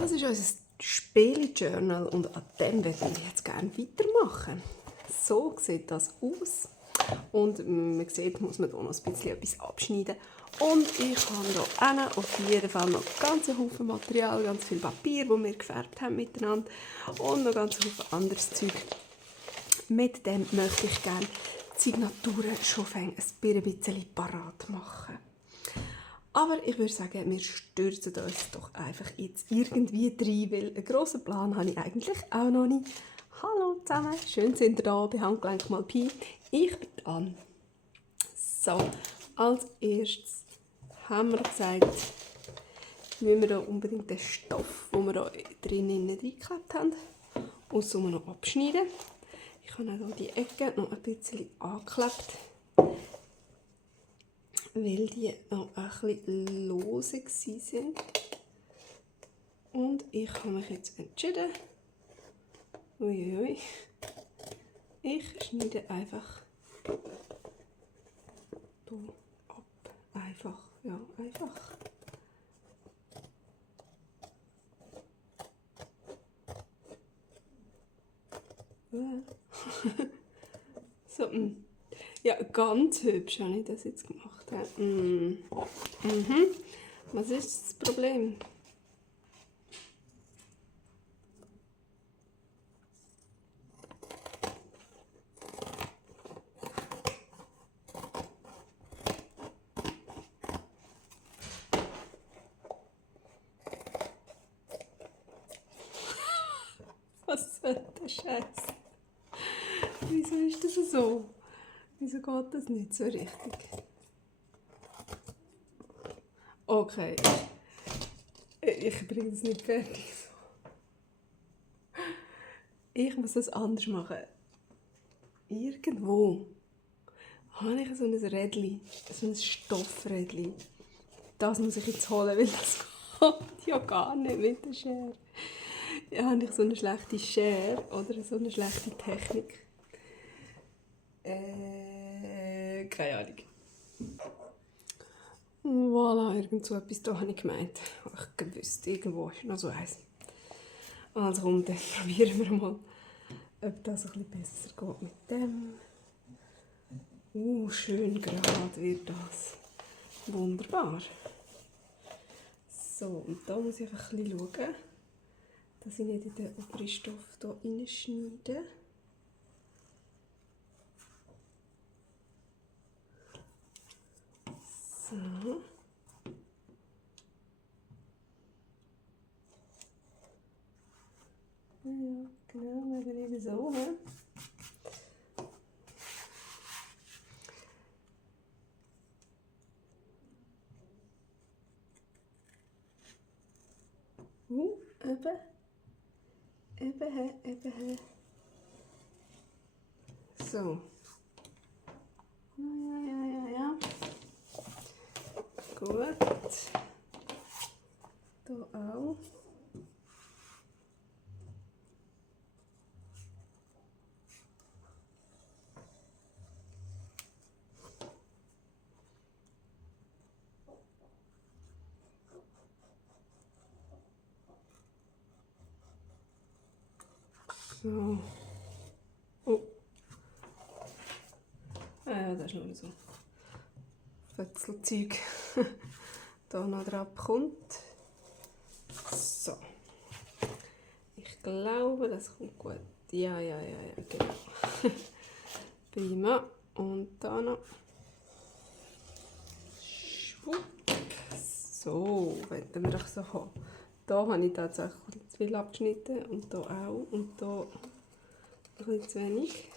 das ist unser Spiele-Journal und an dem möchten wir jetzt gerne weitermachen. So sieht das aus. Und man sieht, muss man hier noch ein bisschen etwas abschneiden. Und ich habe hier auf jeden Fall noch ganz Haufen Material, ganz viel Papier, das wir gefärbt haben miteinander. Und noch ganz Haufen anderes Zeug. Mit dem möchte ich gerne die Signaturen schon ein bisschen parat machen. Aber ich würde sagen, wir stürzen uns doch einfach jetzt irgendwie rein, weil einen grossen Plan habe ich eigentlich auch noch nicht. Hallo zusammen, schön sind ihr da bei Handgelenk mal Pi. Ich bin Anne. So, als erstes haben wir gesagt, müssen wir da unbedingt den Stoff, den wir da drinnen reingeklebt haben, aussen noch abschneiden. Ich habe auch die Ecke noch ein bisschen angeklebt, weil die noch ein bisschen lose waren. Und ich habe mich jetzt entschieden, uiuiui, ich schneide einfach hier ab. Einfach, ja, einfach. So, ja, ganz hübsch habe ich das jetzt gemacht. Was ist das Problem? Was soll der Scheiß? Wieso ist das so? Wieso geht das nicht so richtig? Okay, ich bringe das nicht fertig. Ich muss das anders machen. Irgendwo habe ich so ein Rädchen, so ein Stoffrädchen. Das muss ich jetzt holen, weil das geht ja gar nicht mit der Schere. Ja, habe ich so eine schlechte Schere oder so eine schlechte Technik? Keine Ahnung. Voilà, irgend so etwas da habe ich gemeint. Ich wusste, irgendwo ist noch so eins. Also komm, dann probieren wir mal, ob das ein bisschen besser geht mit dem. Schön gerade wird das. Wunderbar. So, und da muss ich einfach ein bisschen schauen, dass ich nicht in den oberen Stoff hier reinschneide. So. Ja, genau, eben so. He? Eben. So. Ja. Gut. Hier auch. So. Oh. Ja, das ist nur so Fötzelzeug da noch drauf kommt. So. Ich glaube, das kommt gut. Ja, genau. Prima. Und da noch. Schwupp. So, wollen wir doch so haben. Da habe ich tatsächlich zu viel abgeschnitten und da auch. Und da ein bisschen zu wenig.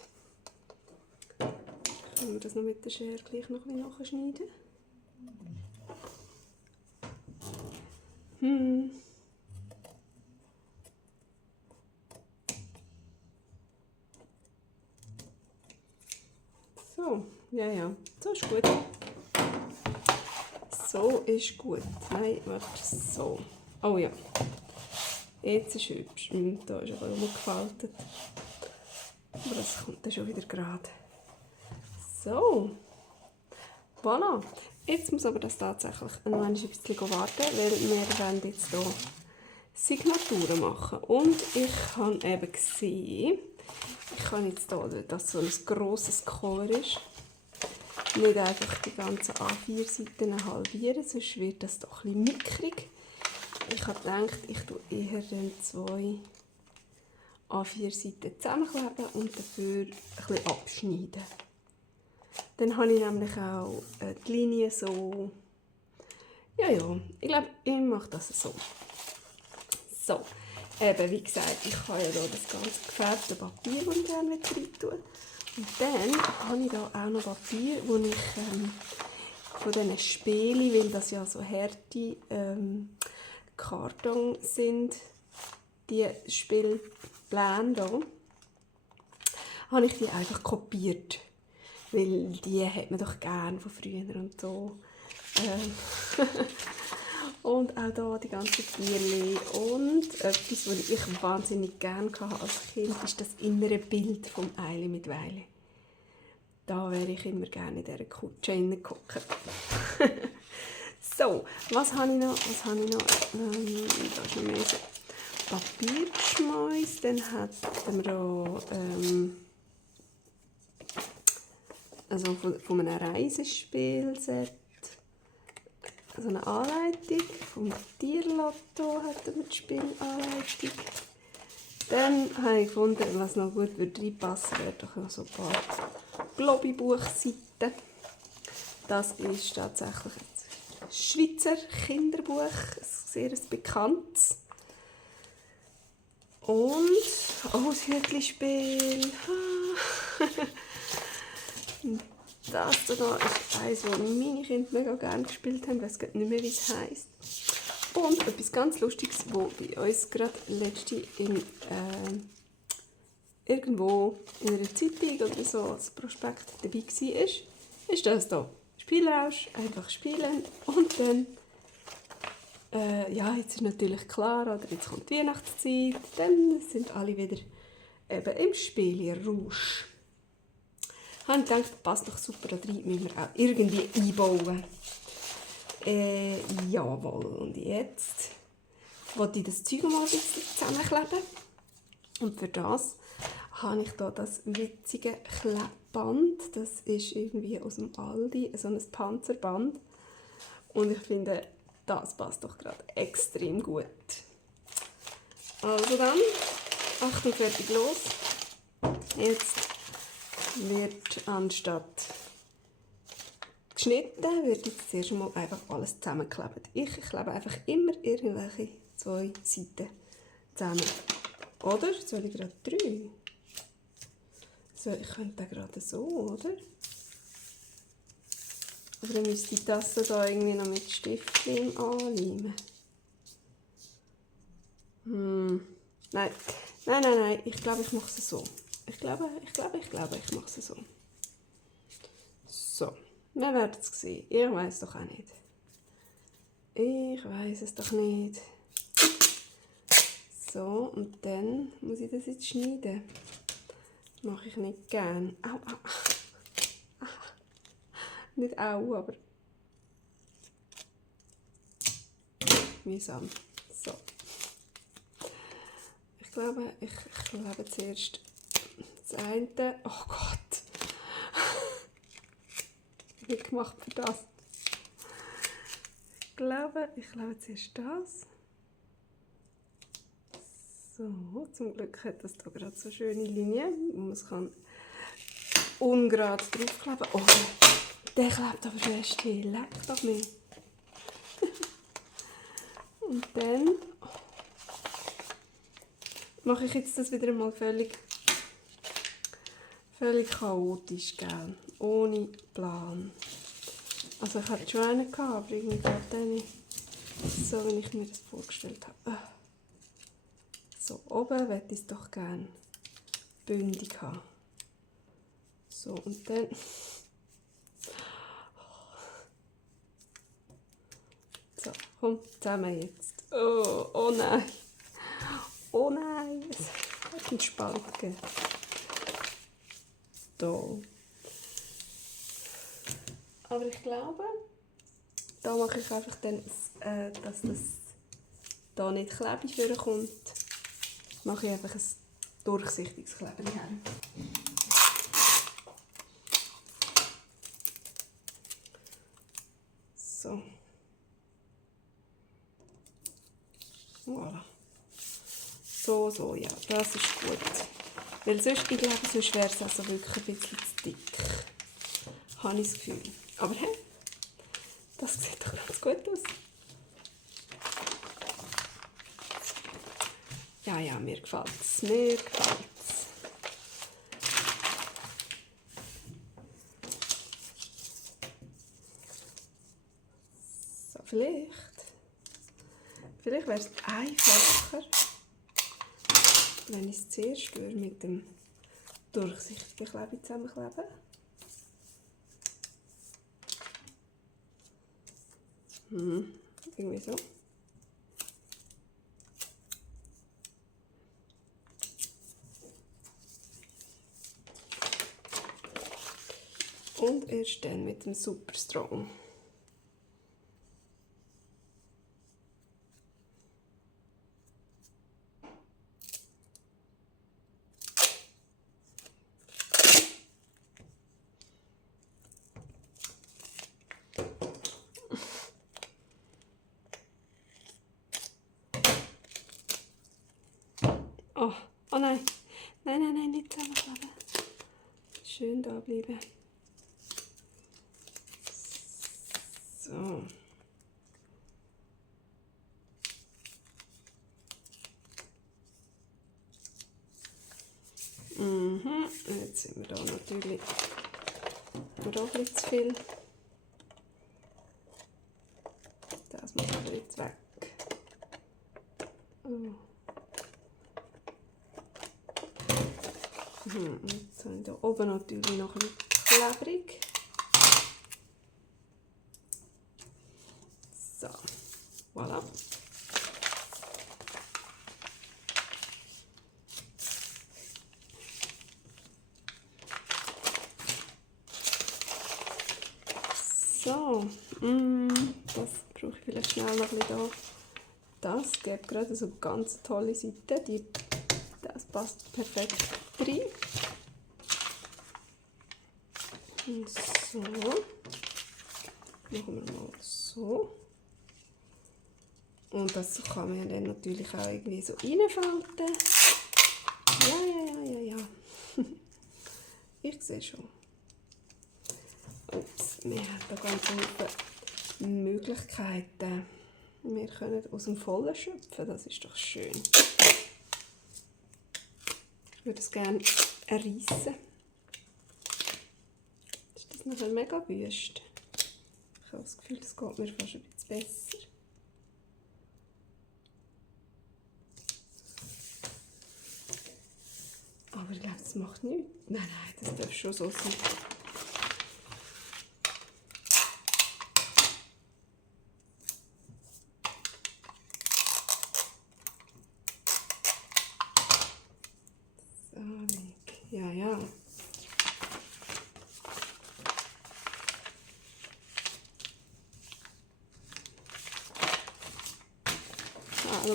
Können wir das noch mit der Schere gleich noch ein bisschen nachschneiden? So, ja, so ist gut. So ist gut. Nein, warte, so. Oh ja, jetzt ist es hübsch. Da ist aber umgefaltet. Aber das kommt dann schon wieder gerade. So, voilà. Jetzt muss aber das tatsächlich noch ein bisschen warten, weil wir wollen jetzt hier Signaturen machen. Und ich habe eben gesehen, ich kann jetzt hier, dass so ein grosses Cover ist, nicht einfach die ganzen A4-Seiten halbieren, sonst wird das doch ein bisschen mickrig. Ich habe gedacht, ich tue eher dann 2 A4-Seiten zusammenkleben und dafür ein bisschen abschneiden. Dann habe ich nämlich auch die Linie so. Ja, ich glaube, ich mache das so. So, eben wie gesagt, ich habe ja hier das ganze gefärbte Papier, das ich gerne rein tue. Und dann habe ich hier auch noch Papier, wo ich von diesen Späli, weil das ja so harte Karton sind, die Spielpläne hier, habe ich die einfach kopiert. Weil die hat man doch gerne von früher und so. Und auch hier die ganzen Tierchen. Und etwas, was ich wahnsinnig gerne hatte als Kind, ist das innere Bild vom Eili mit Weili. Da wäre ich immer gerne in dieser Kutsche hineingehockt. So, was habe ich noch? Da ist noch mehr so Papiergeschmäus. Dann hatten wir hier also von einem Reisespielset so eine Anleitung. Vom Tierlotto hatten wir die Spielanleitung. Dann habe ich gefunden, was noch gut reinpassen würde, doch noch so ein paar Globi-Buchseiten. Das ist tatsächlich ein Schweizer Kinderbuch, ein sehr bekanntes. Und das Hütli-Spiel. Das hier ist eines, das meine Kinder mega gerne gespielt haben. Ich weiß nicht mehr, wie es heisst. Und etwas ganz Lustiges, das bei uns gerade letzte irgendwo in einer Zeitung oder so als Prospekt dabei war, ist das hier. Spielrausch, einfach spielen und dann, ja, jetzt ist natürlich klar, oder jetzt kommt die Weihnachtszeit, dann sind alle wieder eben im Spielrausch. Ich habe gedacht, passt doch super da rein, müssen wir auch irgendwie einbauen. Jawohl, und jetzt wollte ich das Zeug mal ein bisschen zusammenkleben. Und für das habe ich hier das witzige Klebband. Das ist irgendwie aus dem Aldi, so ein Panzerband. Und ich finde, das passt doch gerade extrem gut. Also dann, Achtung, fertig, los. Jetzt wird anstatt geschnitten, wird jetzt zuerst mal einfach alles zusammengeklebt. Ich klebe einfach immer irgendwelche 2 Seiten zusammen. Oder? Soll ich gerade 3? So, ich könnte gerade so, oder? Oder dann müsste ich das da irgendwie noch mit Stiftchen anleimen. Nein. Ich glaube, ich mache es so. Ich glaube, ich mache es so. So, wir werden es sehen. Ich weiß doch auch nicht. Ich weiß es doch nicht. So, und dann muss ich das jetzt schneiden. Das mache ich nicht gern. Au. Nicht au, aber mühsam. So. Ich glaube, ich klebe zuerst das eine. Oh Gott. Nicht gemacht für das. Ich glaube, ich klebe zuerst das. So, zum Glück hat das hier gerade so schöne Linien, wo man es ungerade draufkleben. Oh, der klebt aber fest hin. Leck doch nicht. Und dann mache ich jetzt das wieder mal völlig chaotisch, gell? Ohne Plan. Also ich hatte schon einen, aber irgendwie gerade nicht so, wie ich mir das vorgestellt habe. So, oben möchte ich es doch gerne bündig haben. So, und dann... So, komm, zusammen jetzt. Oh nein. Oh nein, es hat einen Spalt gegeben. Da. Aber ich glaube, da mache ich einfach dann, dass das da nicht Klebe vorkommt, mache ich einfach ein durchsichtiges Kleber her. So. Voilà. So, ja, das ist gut. Weil sonst, ich glaube, sonst wäre es also wirklich ein bisschen zu dick. Habe ich das Gefühl. Aber hey, das sieht doch ganz gut aus. Ja, mir gefällt es. Mir gefällt es. So, vielleicht wäre es einfacher, wenn ich es zuerst mit dem durchsichtigen Klebe zusammenkleben. Irgendwie so. Und erst dann mit dem Super Strong. Oh nein. Nein, nicht zusammenklappen. Schön da bleiben. So. Jetzt sind wir da natürlich noch ein bisschen zu viel. Das machen wir jetzt weg. Oh. Jetzt habe ich hier oben natürlich noch ein bisschen klebrig. So, voilà. So, das brauche ich vielleicht schnell noch ein bisschen da. Das gibt gerade so eine ganz tolle Seite, das passt perfekt rein. Und so, machen wir mal so. Und das kann man dann natürlich auch irgendwie so reinfalten. Ja. Ich sehe schon. Ups, wir haben da ganz viele Möglichkeiten. Wir können aus dem Vollen schöpfen, das ist doch schön. Ich würde es gerne reissen. Ist das nachher mega wüst? Ich habe das Gefühl, das geht mir fast ein bisschen besser. Aber ich glaube, das macht nichts. Nein, das darf schon so sein. Ja.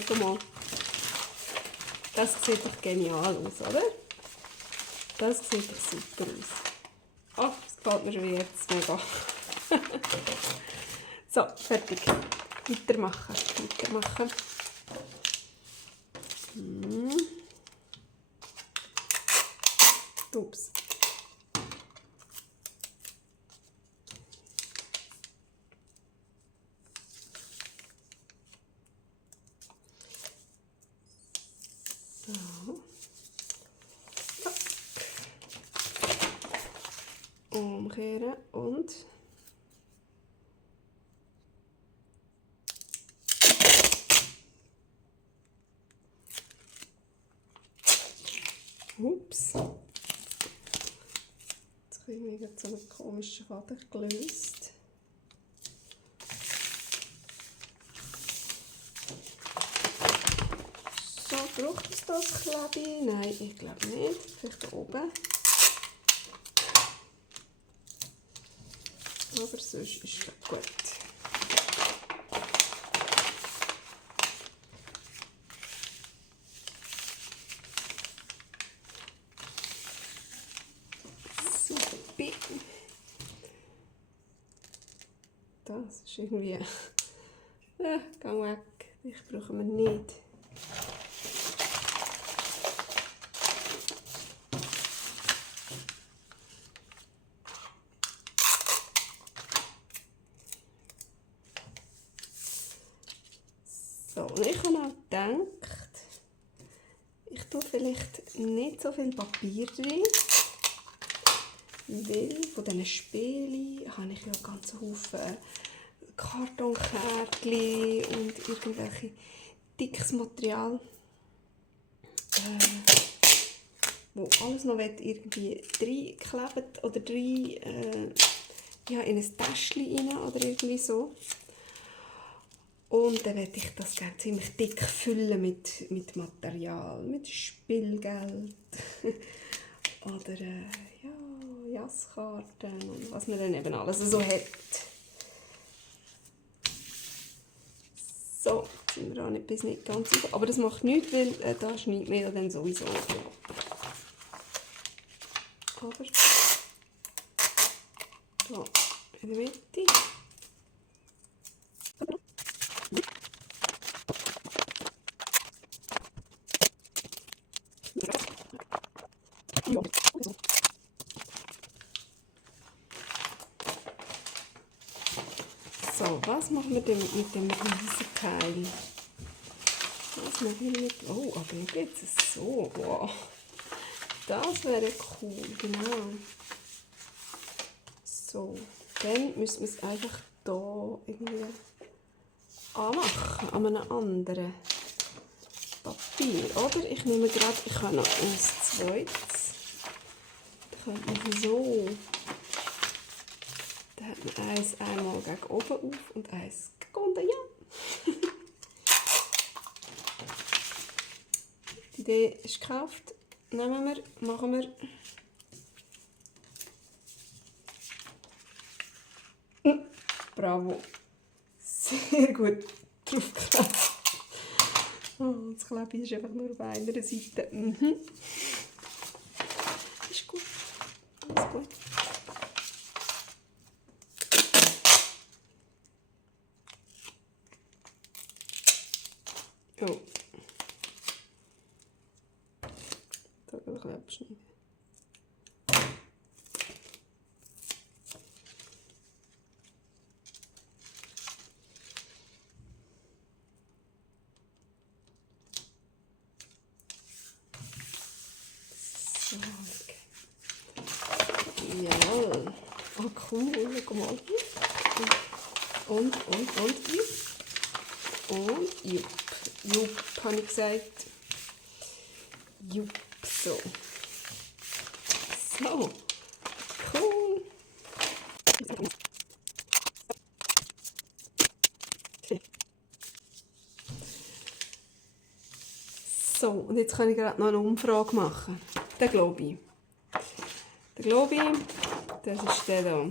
Schau mal. Das sieht doch genial aus, oder? Das sieht doch super aus. Oh, das gefällt mir schon jetzt mega. So, fertig. Weitermachen. Ups. So. Umkehren und ups. Jetzt kriege ich so einen komischen Faden gelöst. So, braucht es das Klebe? Nein, ich glaube nicht. Vielleicht da oben. Aber sonst ist es gut. ist irgendwie... geh weg, ich brauche wir nicht. So, und ich habe auch gedacht, ich tue vielleicht nicht so viel Papier drin, weil von diesen Spielen habe ich ja ganz Haufen Kartonkärtchen und irgendwelche dickes Material, wo alles noch irgendwie reinklebt oder ja, in ein Täschchen rein oder irgendwie so. Und dann werde ich das gerne ziemlich dick füllen mit Material, mit Spielgeld oder ja, Jasskarten und was man dann eben alles so hat. So, jetzt sind wir auch nicht bis nicht ganz auf, aber das macht nichts, weil da schneidet man ja dann sowieso. Aber da in der Mitte. So, was machen wir denn mit dem Riesenteil? Was machen wir mit... Oh, aber nun geht es so. Wow. Das wäre cool, genau. So, dann müssen wir es einfach hier irgendwie anmachen, an einem anderen Papier. Oder ich nehme gerade, ich habe noch ein zweites. Da könnte man so... Da hat man eins einmal gegen oben auf und eins gegen unten, ja. Die Idee ist gekauft. Nehmen wir, machen wir. Bravo. Sehr gut draufgeklebt. Oh, das Klebe ist einfach nur auf einer Seite. Ist gut. Alles gut. Oh. Da kann ich ein bisschen abschneiden. So. Jawohl. Oh cool, guck mal. Und jupp. Jupp, habe ich gesagt. Jupp, so. So. Cool. So, und jetzt kann ich gerade noch eine Umfrage machen. Der Globi. Der Globi, das ist der da.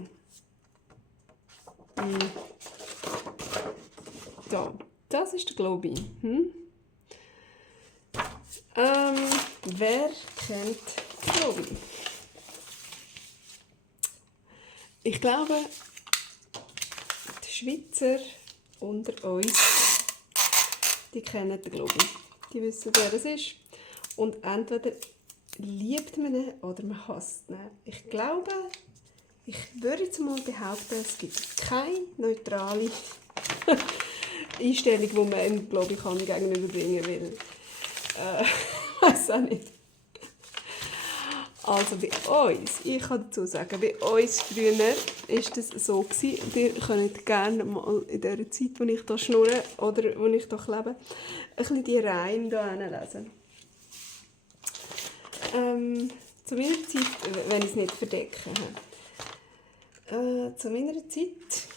Da. Das ist der Globi. Wer kennt Globi? Ich glaube, die Schweizer unter uns, die kennen den Globi. Die wissen, wer es ist. Und entweder liebt man ihn oder man hasst ihn. Ich glaube, ich würde jetzt mal behaupten, es gibt keine neutrale Einstellung, die man ihm, glaube ich, gegenüberbringen will. Ich weiß auch nicht. Also bei uns, ich kann dazu sagen, bei uns früher war das so gewesen. Ihr könnt gerne mal in der Zeit, wo ich hier schnurre oder wo ich hier klebe, ein bisschen die Reime hier lesen. Zu meiner Zeit, wenn ich es nicht verdecke, zu meiner Zeit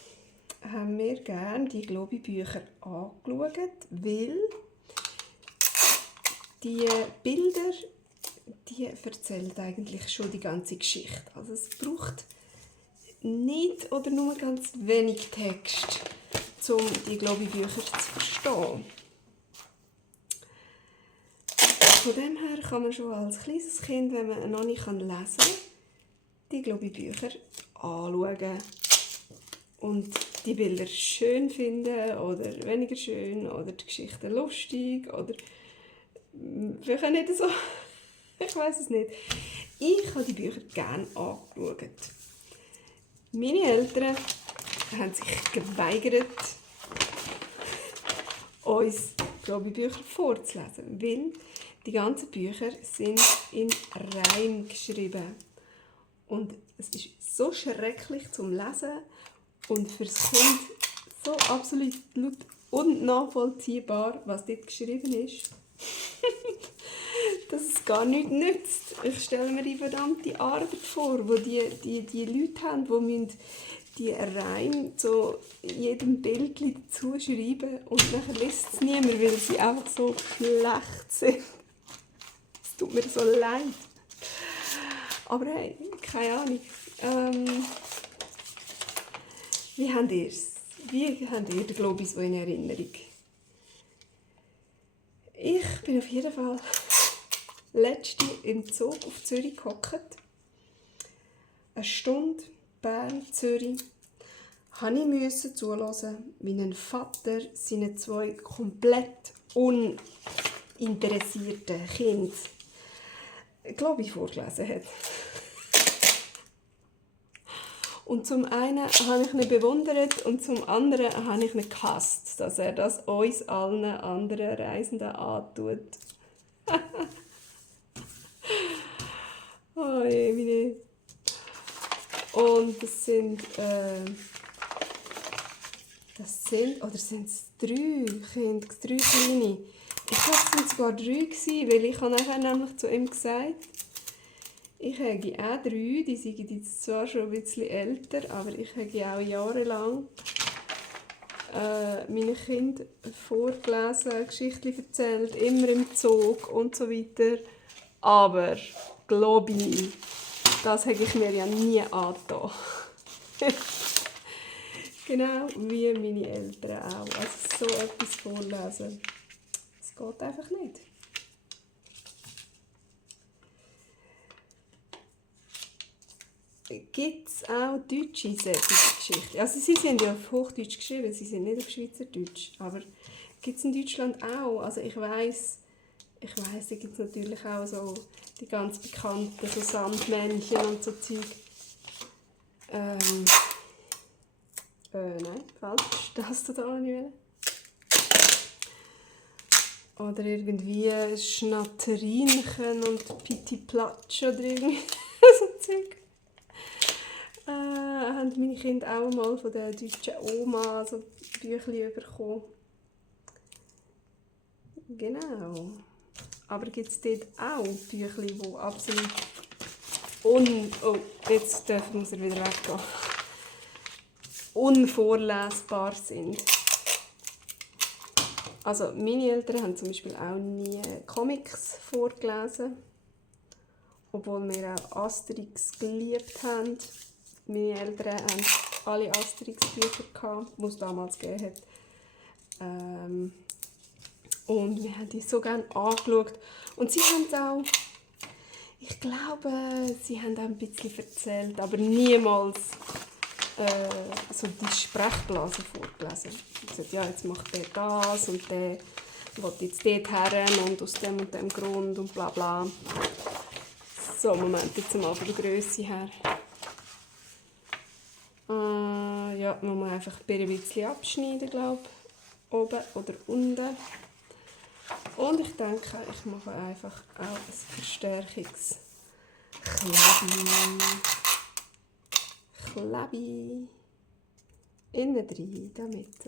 haben wir gerne die Globi-Bücher angeschaut, weil die Bilder, die erzählen eigentlich schon die ganze Geschichte. Also es braucht nicht oder nur ganz wenig Text, um die Globi-Bücher zu verstehen. Von dem her kann man schon als kleines Kind, wenn man noch nicht lesen kann, die Globi-Bücher anschauen und die Bilder schön finden oder weniger schön oder die Geschichten lustig oder vielleicht auch nicht so. Ich weiß es nicht. Ich habe die Bücher gerne angeschaut. Meine Eltern haben sich geweigert, uns, glaube ich, Bücher vorzulesen, weil die ganzen Bücher sind in Reim geschrieben. Und es ist so schrecklich zum Lesen und für das Kind so absolut unnachvollziehbar, was dort geschrieben ist, dass es gar nichts nützt. Ich stelle mir die verdammte Arbeit vor, wo die Leute haben, die die Reime zu jedem Bild dazu schreiben und nachher liest es niemand, weil sie einfach so schlecht sind. Es tut mir so leid. Aber hey, keine Ahnung. Wie habt ihr es? Wie habt ihr den Globis in Erinnerung? Ich bin auf jeden Fall letzte im Zug auf Zürich gehockt. Eine Stunde Bern, Zürich. Musste ich zuhören, wie ein Vater seinen 2 komplett uninteressierten Kindern, glaube ich, vorgelesen hat. Und zum einen habe ich ihn bewundert und zum anderen habe ich ihn gehasst, dass er das uns allen anderen Reisenden antut. Oh je, und das sind oder sind es 3 Kinder, 3 Kleine? Ich glaube, es waren sogar 3 gewesen, weil ich habe nachher nämlich zu ihm gesagt, ich habe auch 3, die sind jetzt zwar schon ein bisschen älter, aber ich habe auch jahrelang meinen Kindern vorgelesen, Geschichten erzählt, immer im Zug und so weiter. Aber, glaube ich, das habe ich mir ja nie angetan. Genau wie meine Eltern auch. Also so etwas vorlesen, das geht einfach nicht. Gibt es auch deutsche solche Geschichten? Also sie sind ja auf Hochdeutsch geschrieben, sie sind nicht auf Schweizerdeutsch. Aber gibt es in Deutschland auch? Also ich weiss, da gibt es natürlich auch so die ganz bekannten so Sandmännchen und so Zeug. Nein, falsch, das da nicht. Oder irgendwie Schnatterinchen und Pitti-Platsch oder irgendwie so Zeug. Haben meine Kinder auch mal von der deutschen Oma so Büchlein bekommen. Genau. Aber gibt es dort auch Büchlein, die absolut oh, jetzt muss er wieder weggehen. Unvorlesbar sind. Also meine Eltern haben zum Beispiel auch nie Comics vorgelesen, obwohl wir auch Asterix geliebt haben. Meine Eltern hatten alle Asterix-Bücher, die es damals gegeben hat. Und wir haben die so gerne angeschaut. Und sie haben es auch, ich glaube, sie haben auch ein bisschen erzählt, aber niemals so die Sprechblasen vorgelesen. Sie haben gesagt, ja, jetzt macht der das und der will jetzt dort her und aus dem und dem Grund und bla bla. So, Moment, jetzt mal von der Grösse her. Ja, man muss einfach ein bisschen abschneiden, glaube ich. Oben oder unten. Und ich denke, ich mache einfach auch ein Verstärkungsklebi innen drin, damit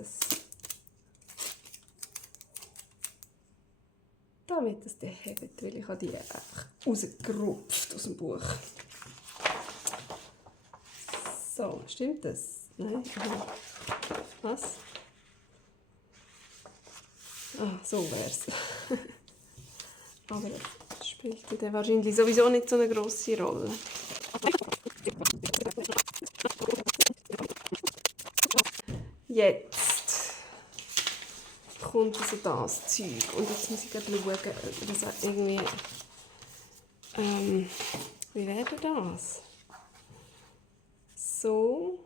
es den hebt, weil ich habe die einfach rausgerupft aus dem Buch. So, stimmt das? Nein? Was? Ah, so wär's. Aber das spielt dann wahrscheinlich sowieso nicht so eine grosse Rolle. Jetzt kommt also das Zeug. Und jetzt muss ich gerade schauen, was irgendwie... wie wäre das? So.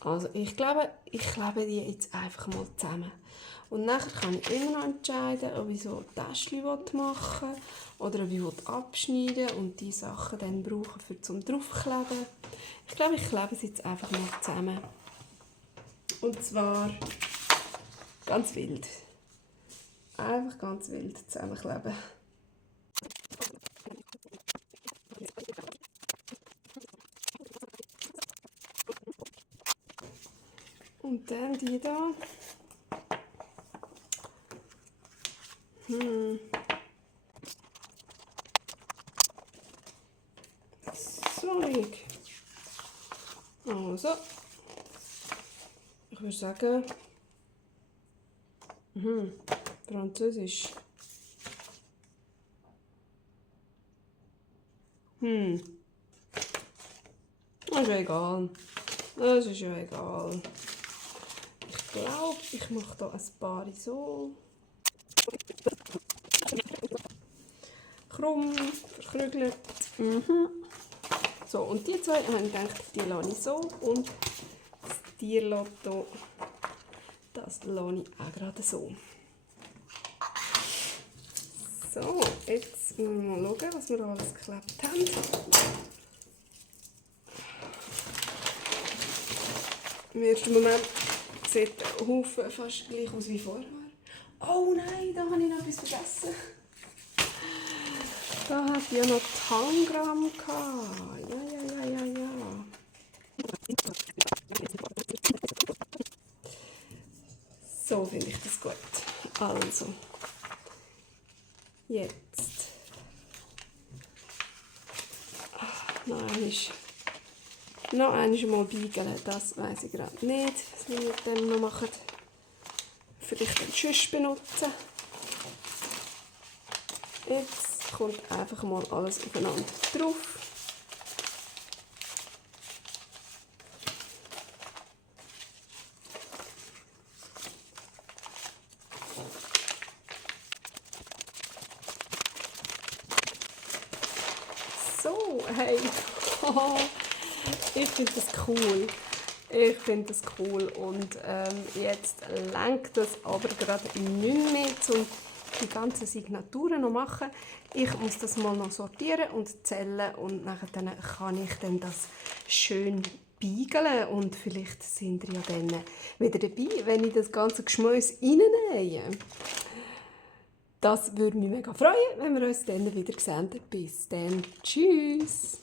Also ich glaube, ich klebe die jetzt einfach mal zusammen. Und nachher kann ich immer noch entscheiden, ob ich so Täschchen machen will oder ob ich abschneiden und die Sachen dann brauchen zum draufkleben. Ich glaube, ich klebe sie jetzt einfach mal zusammen. Und zwar ganz wild. Einfach ganz wild zusammenkleben. Und dann die da. So lieg. Also. Ich würde sagen. Französisch. Das ist ja egal. Das ist ja egal. Ich glaube, ich mache hier ein paar so. Krumm, verkrügelt. So, und die zwei haben gedacht, die lasse ich so. Und das Tierlotto, das lasse ich auch gerade so. So, jetzt müssen wir mal schauen, was wir alles geklebt haben. Im ersten Moment sieht der Haufen fast gleich aus wie vorher. Oh nein, da habe ich noch etwas vergessen. Da hat ja noch Tangram gehabt. Ja. So finde ich das gut. Also, jetzt. Noch einmal beigeln, das weiss ich gerade nicht, was wir mit dem noch machen. Vielleicht den Schuss benutzen. Jetzt kommt einfach mal alles aufeinander drauf. So, hey. Ich finde das cool. Ich finde das cool und jetzt lenkt das aber gerade nicht mehr, um die ganzen Signaturen noch machen. Ich muss das mal noch sortieren und zählen und nachher dann kann ich dann das schön beigeln und vielleicht sind ihr ja dann wieder dabei, wenn ich das ganze Geschmäus reinnehme. Das würde mich mega freuen, wenn wir uns dann wieder sehen. Bis dann. Tschüss!